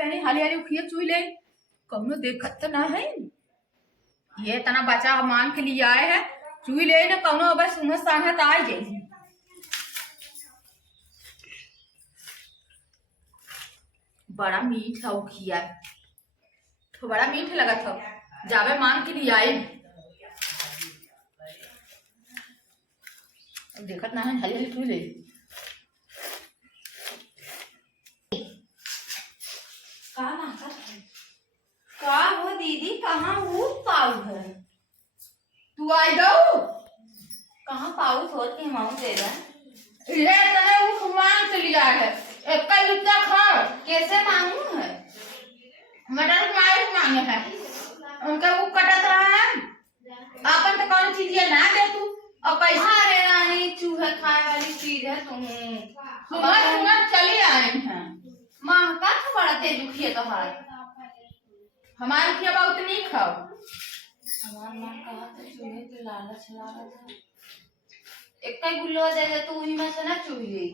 पहनी हाली हाली उखिए चुई ले कौनो देखत तो ना है। ये तना बचा मान के लिए आए है चुई ले ना कौनो बस उमर सांगत आ जाई। बड़ा मीठ है उखिया तो बड़ा मीठ लगत हो जावे मान के लिए आए। देखत ना है हाली हाली चुई ले। का हो दीदी कहाँ वो पाऊ है तू आई दो कहाँ पाऊ सोच के माऊ दे रहा ये तने वो मांग चली आ है एक का लुच्चा खा कैसे मांगू है मटर मांगे है उनका वो कटत रहा है अपन तो कौन चीज ये ना दे तू और पैसा रे रानी चूहे खाए वाली चीज है तुम सुबह चली आए हैं माँ का बड़ा तेज उखिए तो हाथ हमारे क्या बहुत नहीं खाओ हमार माँ कहा तो चूहे के लालच ला रहा था एक कई गुल्लो दे दे तू ही में से ना चूहे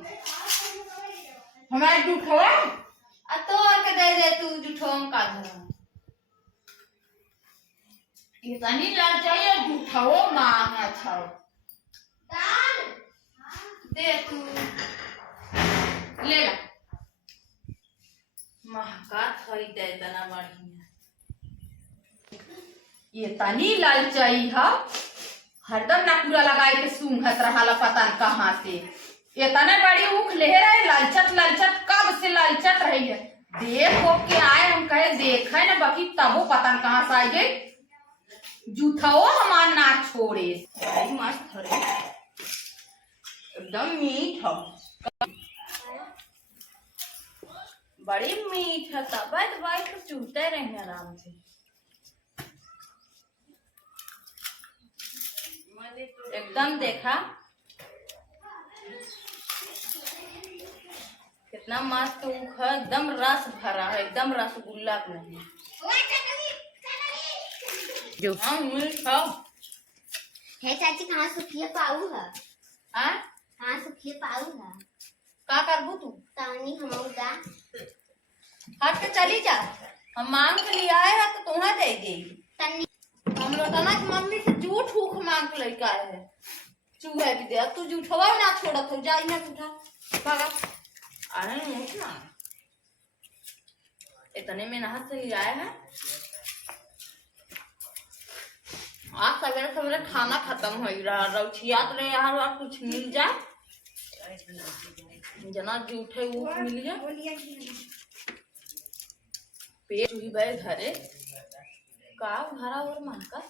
हमारे जूठो आ तो और के दे दे तू जूठो का धरा इतनी लाल चाहिए जूठो मांगा था दाल दे तू ले ला महका थई दे तना बढ़िया ये तनी लालचाई है हरदम ना पूरा लगाए के सूंघत रहा पता न कहाँ से ये तने बड़ी उख ले रहे लालचत लालचत कब से लालचत रही है देखो के आए हम कहे देखे न बाकी तबो पता न कहाँ से आई गई जूठाओ हमार ना छोड़े मस्त है एकदम मीठ है बड़ी मीठ है तब तो चूते रहेंगे आराम से एकदम देखा कितना मस्त ऊख है एकदम रस भरा है एकदम रसगुल्ला नहीं जो हाँ मीठा है चाची कहाँ सुखिए पाऊ है कहाँ सुखिए पाऊ है का करबू तू तानी हम उदा हट के चली जा हम मांग के लिए आए हैं तो तुम्हें दे देगी तन्नी हम लोग की मम्मी से झूठ फूक मांग के लेके आए हैं चूहे की दे तू झूठवा ना छोड़त हो जाई ना झूठा भागा अरे नहीं ना इतने में नहात से ले आए हैं आज सवेरे सवेरे खाना खत्म हो रहा रउछियात रहे यहाँ कुछ मिल जाए जना जूठे वो मिल जाए पेट हुई भाई घरे का भरा और महका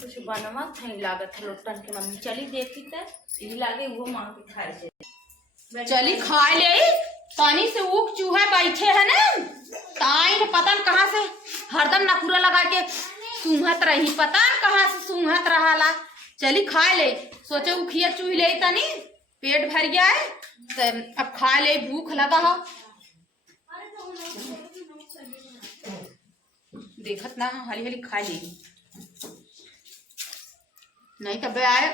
कुछ बनवा थई लागत है लोटन के मम्मी चली देखी त ई लागे वो मांग के खाए से चली खाए ले पानी से ऊक चूहा बैठे है ना ताई पता न कहां से हरदम नकुरा लगा के सूंघत रही पता न कहां से सूंघत रहाला चली खाए ले सोचे उखिया चूही ले तनी पेट भर गया है तो अब खा ले भूख लगा हो देखत ना हाली हाली खा ले नहीं तब आए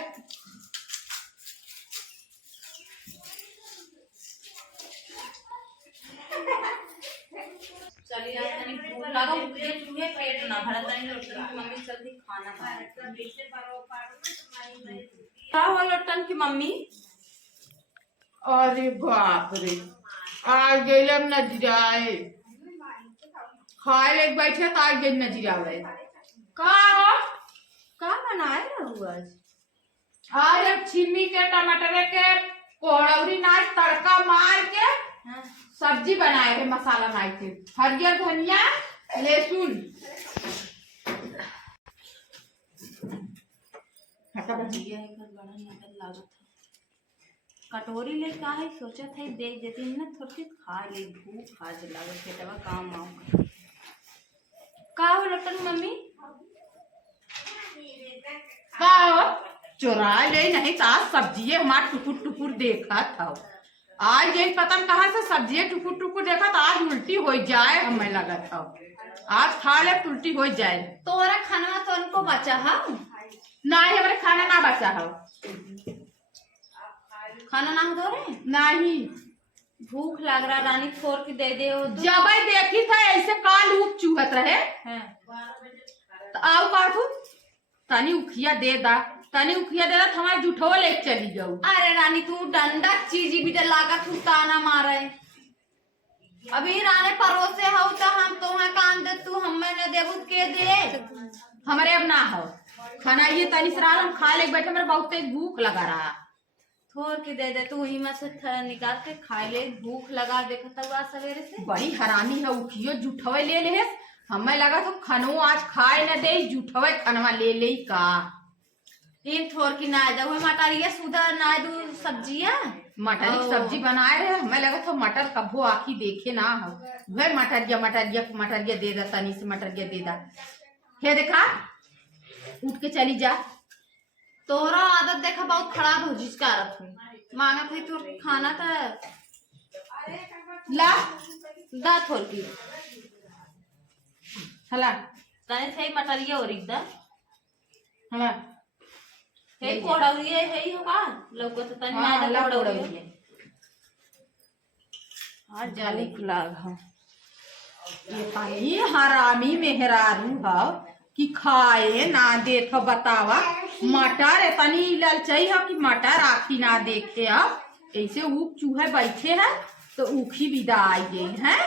चलिए तनी भूख लगा उठे चूहे पेट ना भरा तनी लोटन की मम्मी जल्दी खाना का हो लोटन की मम्मी अरे बाप रे आज गेलम नजराए खाए ले बैठे तो आज गेल नजराए का बनाए रहू आज छिमी के टमाटर के कोड़ौरी नाच तड़का मार के सब्जी बनाए है मसाला नाच के हरियर धनिया लहसुन हटा बजिया एक बड़ा नजर लागत कटोरी ले का है सोचत है दे देती ना थोड़ी खा ले भूख खा जे लागत है तब काम आऊ का हो लोटन मम्मी का चुरा ले नहीं तो आज सब्जी हमार टुकुर टुकुर देखा था आज ये पता न कहाँ से सब्जी टुकुर टुकुर देखा तो आज उल्टी हो जाए हमें लगा था आज खा ले उल्टी हो जाए तोरा खाना तो उनको बचा है नहीं हमारे खाना ना बचा है खाना ना दो रहे नहीं भूख लग रहा रानी, छोड़ के दे दे हो। जब देखी था ऐसे काल उप चूहत रहे हाँ। तो आओ काठू तनी उखिया दे दा, तनी उखिया दे दा तो हमारे जुठो ले चली जाऊ। अरे रानी तू डंडा चीजी भी लागत तू ताना मारे। अभी राने परोसे हो तो हम तो काम दे, तू हमें न देबू के दे। हमारे अब ना हो खाना, ये तनी सराल हम खा ले बैठे, मेरे बहुत तेज भूख लगा रहा। थोड़ के दे दे, तू ही में से निकाल के खा ले, भूख लगा देखा था सवेरे से। बड़ी हरामी है उखियो जुठवे ले ले, हमें लगा तो खनो आज खाए न दे, जुठवे खनवा ले ले का। इन थोड़ की ना जाऊ मटरिया सुधा ना दू सब्जियां, मटर की सब्जी बनाए रहे, हमें लगा तो मटर कभो आखी देखे ना हो। भाई मटरिया मटरिया मटरिया दे दा, तनी से मटरिया दे दा। हे देखा उठ के चली जा। तोहरा आदत देखा बहुत खराब हो जिसकारत हूँ। मांगा भाई तोर खाना था ला दा थोड़ की हला तने थे मटरिया और इधर हला हे कोड़ौरिया है हो का लोग तो तने हाँ, ना हला कोड़ौरिया आज जाने लाग हम ये पानी हरामी मेहरारू है कि खाए ना देख बतावा। मटर तनी ललचाई है कि मटर आखी ना देखे अब ऐसे ऊख चूहे बैठे है तो ऊखी विदा आई गई है।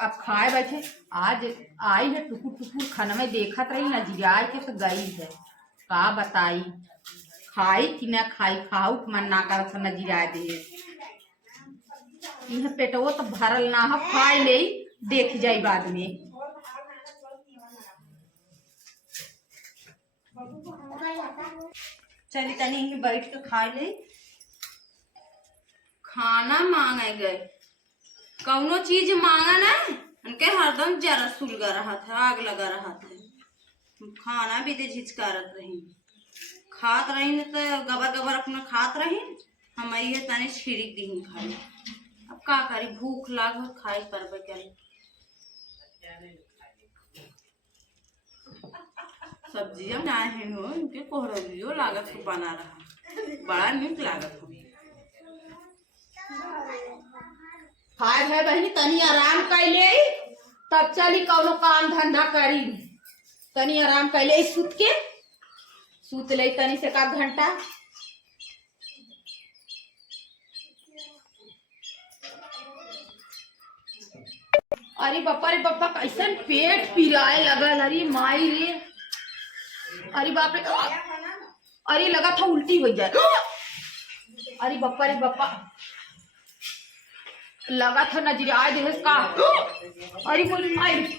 अब खाए बैठे आज आई है टुकुर टुकुर खाना में देखत रही नजरिया के तो गई है। का बताई खाई कि ना खाई, खाऊ मन ना करत नजरिया दे। यह पेटवो तो भरल ना है, खाए ले देख जाई बाद में। चली तनी ही बैठ के खा ले। खाना मांगे गए, कौनो चीज मांगा ना उनके हरदम जरा सुलगा रहा था, आग लगा रहा था। खाना भी दे झिझकारत रही, खात रही न तो गबर गबर अपना खात रही। हम ये तने छिड़क दी खाई। अब का करी, भूख लाग खाई करबे करे। सब्जियां ना है हो इनके कोहरलियो लागत को बना रहा, बड़ा नीक लागत हो। खाए है बहनी तनी आराम कैले तब चली कौनो काम धंधा करी। तनी आराम कैले सुत के सुत ले तनी से का घंटा। अरे बापा कैसन पेट पिराए लगल। अरे माई रे, अरे बाप रे, अरे लगा था उल्टी हो जाए। अरे बापा लगा था नजरिया दे का। अरे बोली माई